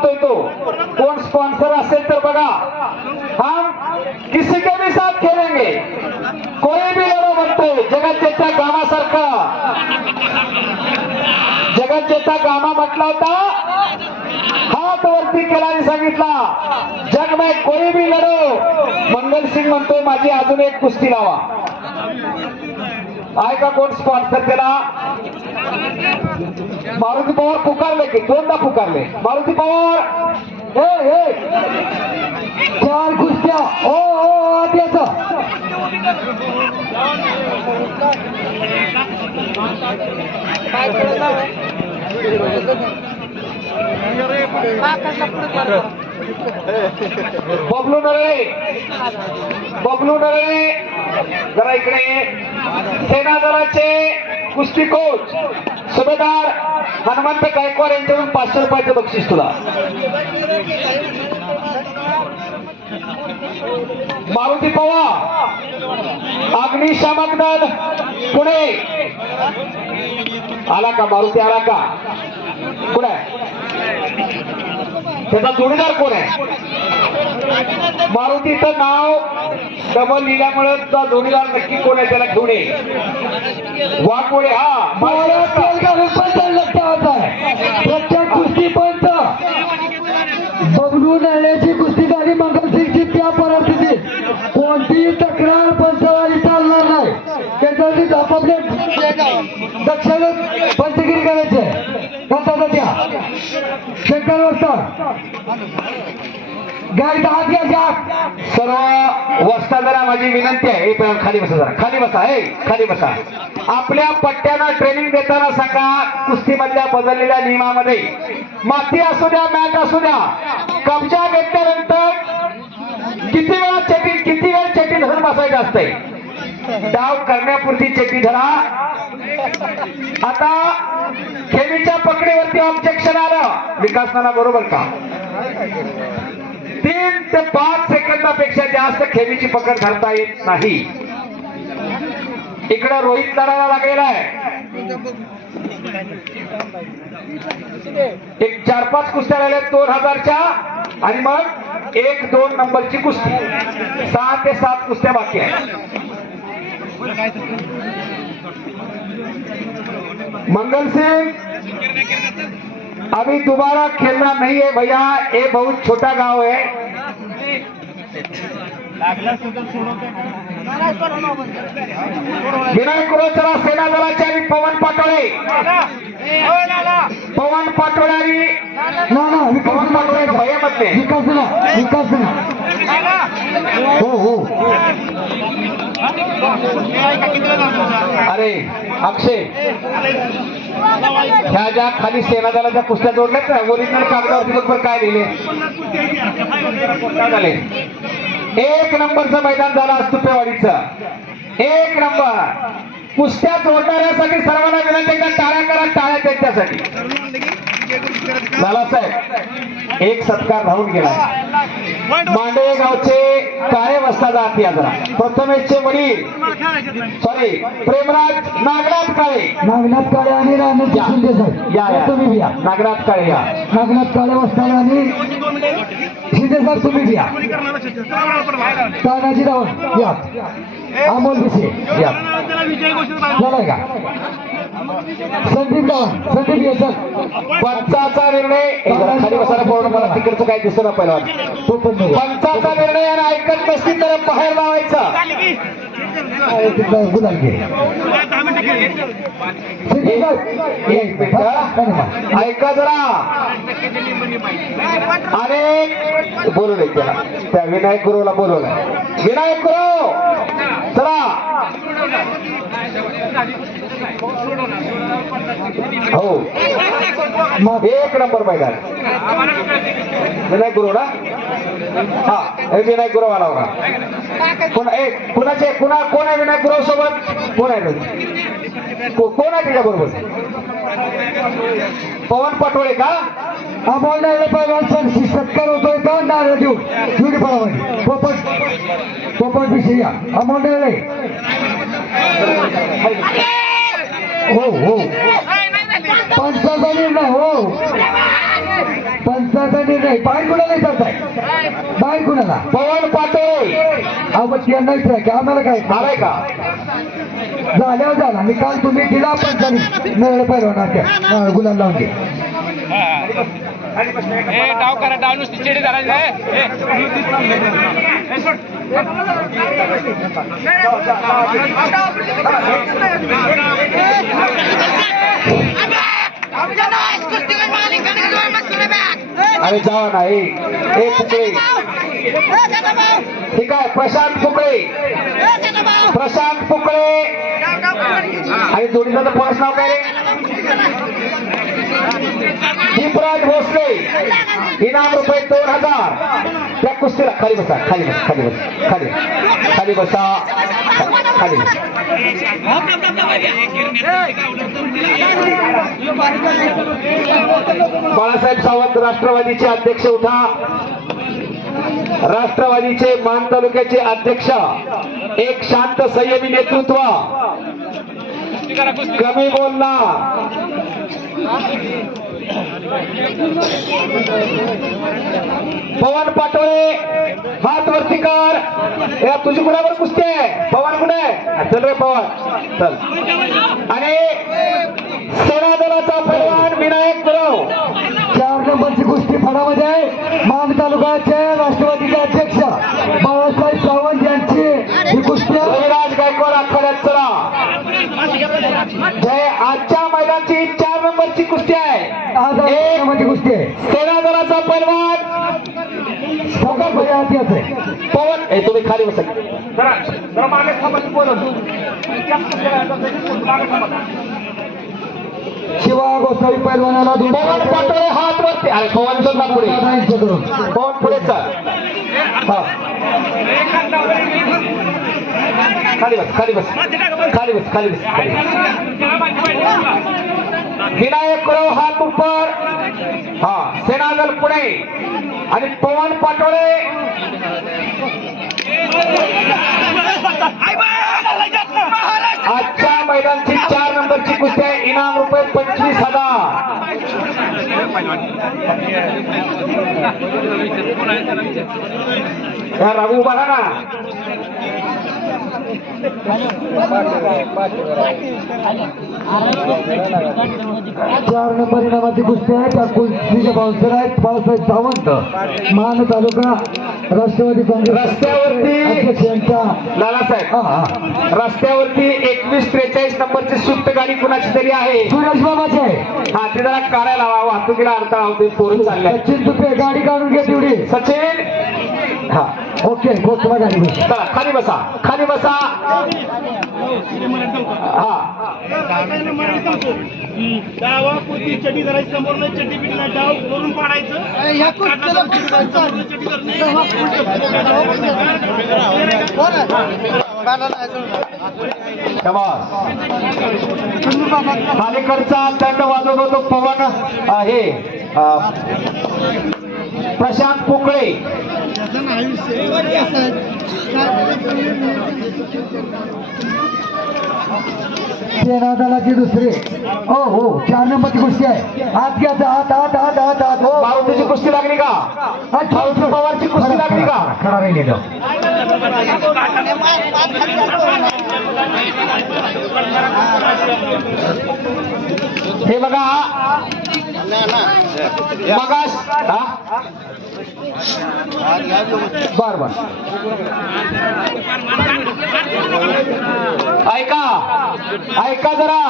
म्हणतोय तो कोण स्पॉन्सर असेल तर बघा, हम किसी के भी साथ खेलेंगे, कोई भी लढो म्हणतोय. जगत जेठा गावासारखा, जगत जेठा गावा म्हटला होता, हात वरती केला आणि सांगितला जग में कोई भी लढो. मंगल सिंग म्हणतोय माझी अजून एक कुस्ती लावा. आहे का कोण स्पॉन्सर त्याला? मारुती पवार पुकारले की दोनदा पुकारले. मारुती पवार हे 4 कुस्त्या. ओ ओ त्याचा बबलू नरळे, बबलू नरळे जरा इकडे. सेना दलाचे कुस्ती कोच सुभेदार हनुमंत गायकवाड यांच्याकडून 500 रुपयाचं बक्षीस तुला. मारुती पवार अग्निशामक दल पुणे आला का? मारुती आला का? कोण आहे त्याचा जोडीदार? कोण आहे? मारुतीचं नाव डबल लिहिल्यामुळे जोडीदार नक्की कोण आहे त्याला घेऊन ये. वाघोडे हा प्रत्येक कुस्ती पंच बबलू नळ्याची कुस्ती झाली. मंगलसिंगची त्या परिस्थितीत कोणतीही तक्रार पंचवारी चालणार नाही. त्याच्यासाठी आपापले दक्षिण पंचगिरी करायचे. शंकर गाडी हात घ्या. सर्व वस्तादारा माझी विनंती आहे, खाली बसा जरा, खाली बसा. हे खाली बसा. आपल्या पट्ट्यांना ट्रेनिंग देताना सांगा कुस्तीमधल्या बदललेल्या नियमामध्ये माती असू द्या मॅट असू द्या, कब्जा घेतल्यानंतर किती वेळ चेटी धरून बसायचं असतंय. डाव करण्यापुरती चेटी धरा. आता खेळीच्या पकडीवरती ऑब्जेक्शन आलं. विकास नाना बरोबर का? 3 ते 5 सेकंदापेक्षा जास्त खेळीची पकड धरता येत नाही. इकडे रोहित लढायला लागलेला आहे. एक 4-5 कुस्त्या राहिल्या 2000च्या आणि मग 1-2 नंबरची कुस्ती. 6 ते 7 कुस्त्या बाकी आहे. मंगल सिंह अभी दोबारा खेलना नहीं है भैया, ये बहुत छोटा गांव है. विनायक कुरोचरा सेना दलाचे आणि पवन पाटोळे, पवन पाटोळे आणि पवन पाटोळे भयामध्ये विकास हो. अरे अक्षय, ह्या ज्या खाली सेना दलाच्या कुस्त्या जोडल्यात ना ओरिजिनल कागदावरती बरोबर काय लिहिले झाले. 1 नंबरचं मैदान झालं आज तुपेवाडीचं. 1 नंबर कुस्त्या जोडणाऱ्यासाठी सर्वांना विनंती एकदा टाळ्या करा. टाळ्या त्यांच्यासाठी. लालासाहेब एक सत्कार राहून गेला. मांडवे गावचे काळे वस्ताद आहात जरा. प्रथमेशचे वडील प्रेमराज नागनाथ काळे आणि रामजी शिंदे साहेब या. तुम्ही या नागनाथ काळे, या नागनाथ काळे वस्ताद आणि शिंदे साहेब तुम्ही या. तानाजी रावण या. अमोल भिसे या. झालाय का? संदीप याचा पंचाचा निर्णय. खाली बसायला पूर्ण मला तिकडचं काय दिसत ना पहिला. पंचाचा निर्णय आणि ऐकत नसतील तर बाहेर लावायचा. ऐका जरा. अरे बोलू नये त्याला. त्या विनायक गुरुला बोलवलं. विनायक गुरु चला. हो 1 नंबर मैदान. विनायक गुरु ना? हा विनायक गुरु आला होता. कुणाचे कोण आहे विनायक गुरु सोबत? कोण आहे कोण आहे त्याच्या बरोबर? पवन पाटोळे का? हा बोलणारे पहिल्यांदा सत्कार होतोय का? नारळ देऊन युनिफॉर्म पोपट विषयी या. हा बोलणारे हो पंचाचा निर्णय. हो पंचाचा निर्णय. नाही बाहेर कुणाला विचारताय बाहेर कुणाला पवन पाटोळे अहो त्यांना विचारा की आम्हाला काय आलाय का झाल्यावर झाला मी काल तुम्ही दिला पण नळ पहिलवाना गुलाल लावून दे डाव करा डाव नुसती चिडी करायची अरे जावा नाही हे पुकळे ठीक आहे प्रशांत पुकळे प्रशांत पुकळे आणि जोडीचं पोरस नाव काय रे दीपराज भोसले इनाम रुपये 2000 त्या कुस्तीला खाली बसा खाली बसा खाली बसा खाली खाली बसा खाली बाळासाहेब सावंत राष्ट्रवादीचे अध्यक्ष उठा राष्ट्रवादीचे मान तालुक्याचे अध्यक्ष एक शांत संयमी नेतृत्व कमी बोलला पवन पाटोळे हात वरती कर या तुझी कुणावर कुस्ती आहे पवन कुठे चल रे पवन चल आणि सेना दलाचा पैलवान विनायक गुरव 4 नंबरची कुस्ती फडामध्ये आहे मान तालुक्याचे राष्ट्रवादीचे अध्यक्ष बाळासाहेब सावंत यांची ही कुस्ती रविराज गायकवाड आखाड्यात चला जय आजच्या मैदानाची 4 नंबरची कुस्ती आहे आज 1 नंबरची कुस्ती आहे सेना दलाचा पैलवान सगळ्यात बऱ्या हाती आहे पवन हे तुम्ही खाली बसा जरा मागे थांबा शिवा गोसावी पैलवानाला पवन पाटोळे हात वरती अरे पवन चल ना पुढे पवन पुढे चल हा खाली बस खाली बस खाली बस खाली बस विनायक गुरव हात ऊपर हा सेनादल पुणे आणि पवन पाटोळे आजच्या मैदानची 4 नंबरची कुस्ती आहे इनाम रुपये 25,000 या राघू बघा ना 4 नंबर इनामाची कुस्ती आहे त्या कुस्तीचे बाउन्सर आहेत बाळासाहेब सावंत मान तालुका राष्ट्रवादी काँग्रेस रस्त्यावरती अध्यक्ष यांच्या लालासाहेब रस्त्यावरती 2143 नंबरची स्विफ्ट गाडी कुणाची तरी आहे सुरेश बाबाचे आहे हा ते जरा काढायला लावा वाहतुकीला अडथळा होते पोरं चालल्या सचिन तुपे गाडी काढून घे तेवढी सचिन हा ओके पोचवा गाडी बस चला खाली बसा खाली बसा हा डावा पोती चटी करायची समोर नाही चटी पिटीला डाव करून पाडायचं अलीकडचा दंड वाजवत होतो पवन हे प्रशांत पोकळे सेना दलाची दुसरी हो हो 4 नंबरची कुस्ती आहे आत घ्यायचा आत आत आत आत आत हो मारुतीची कुस्ती लागली का मारुती पवारची कुस्ती लागली का खरा राहिलेलं हे बघा मगास बर बर ऐका ऐका जरा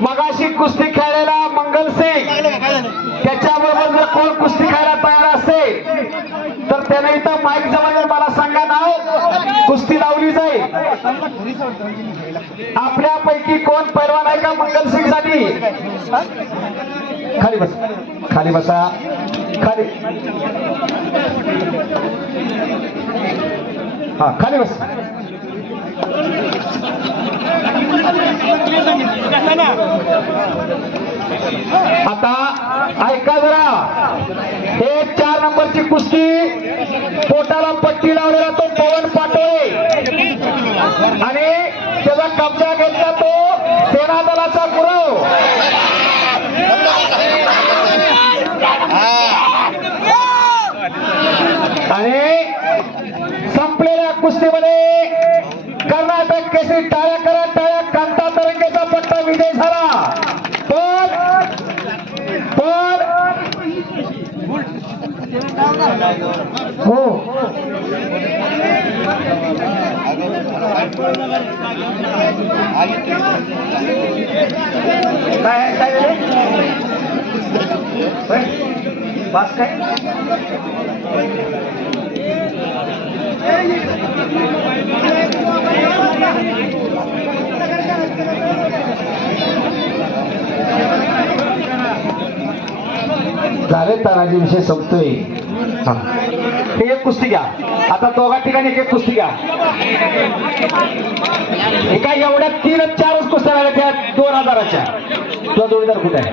मगाशी कुस्ती खेळलेला मंगल सिंग त्याच्याबरोबर जर कोण कुस्ती खेळायला तयार असेल तर त्याने इथं माईक जवळ मला सांगा नाव कुस्ती लावली जाईल आपल्यापैकी कोण पैलवान आहे का मंगल सिंग साठी खाली बस खाली बसा खाली हा खाली बस आता ऐका जरा हे 4 नंबरची कुस्ती पोटाला पट्टी लावलेला तो पवन पाटोळे आणि त्याचा कब्जा घेतला तो सेना दलाचा गुरव आणि संपलेल्या कुस्तीमध्ये कर्नाटक केसरी टाळ्या करा टाळ्या कांता तरंगेचा पट्टा विजय झाला. पण हो काय काय झाले बस काय झाले तानाजी विषय संपतोय. हे एक कुस्ती घ्या आता दोघा ठिकाणी एक कुस्ती घ्या. एका एवढ्या 3-4 कुस्त्या लागल्या त्या 2000च्या. तुझा जोडीदार कुठे आहे?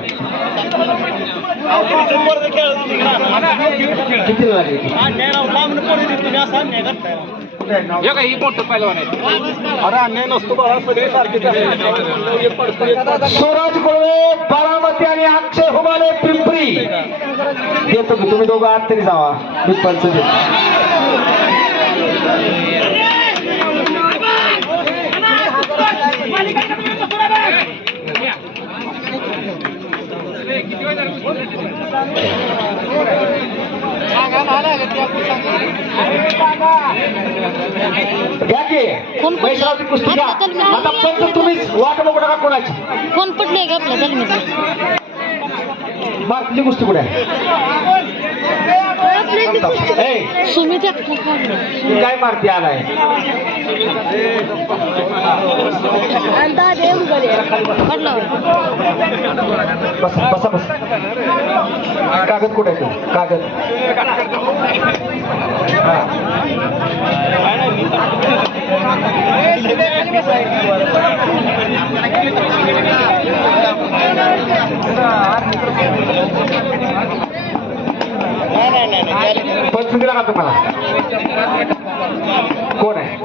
किती लागले? स्वराज कोळवे बारामती आणि अक्षय हुबाले पिंपरी. देतो की तुम्ही दोघं आत तरी जावा. मी पंच देतो. घ्या की पैशावरती कुस्ती घ्या. आता पंच तुम्हीच वाट बघू नका कोणाची. कोण पडले का आपल्या जन्माचं मारतीची कुस्ती कुठे आहे? ए, सुमित तू काय मारती आलाय? बसा बसा बसा. कागद कुठे आहे तू? कागद पंच दिला का तुम्हाला? कोण आहे?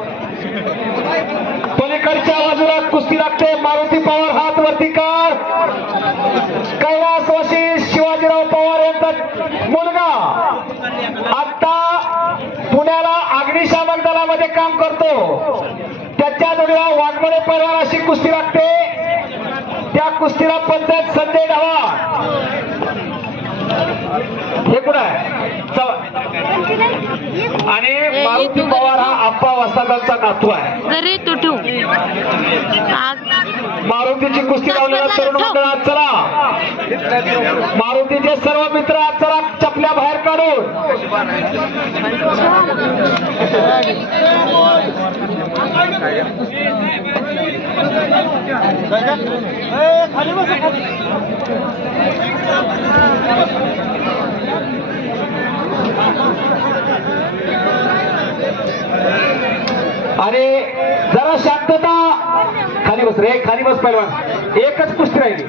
पलीकडच्या बाजूला कुस्ती लागते. मारुती पवार हात वरती कर. कैलासवासी शिवाजीराव पवार यांचा मुलगा आता पुण्याला अग्निशामक दलामध्ये काम करतो. त्याच्या जोडीला वाघमोडे पैलवान अशी कुस्ती लागते. त्या कुस्तीला पंचायत संजय ढावा. हे कुठं आहे? आणि मारुती पवार हा आप्पा वस्तादांचा नातू आहे. घरी तू ठेव. मारुतीची कुस्ती लावलेला तरुण मंडळात चला. मारुतीचे सर्व मित्र आज चला चपल्या बाहेर काढून. अरे जरा शांतता. खाली बस रे, खाली बस पहिलवान. एकच कुस्ती राहिली.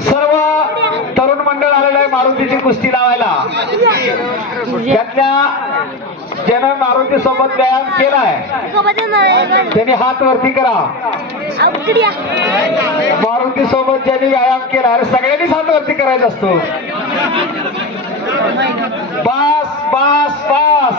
सर्व तरुण मंडळ आलेलं आहे मारुतीची कुस्ती लावायला. त्यातल्या ज्यानं मारुती सोबत व्यायाम केलाय त्यांनी हात वरती करा. मारुती सोबत ज्यांनी व्यायाम केला अरे सगळ्यांनीच हात वरती करायचा असतो. बस बस बस.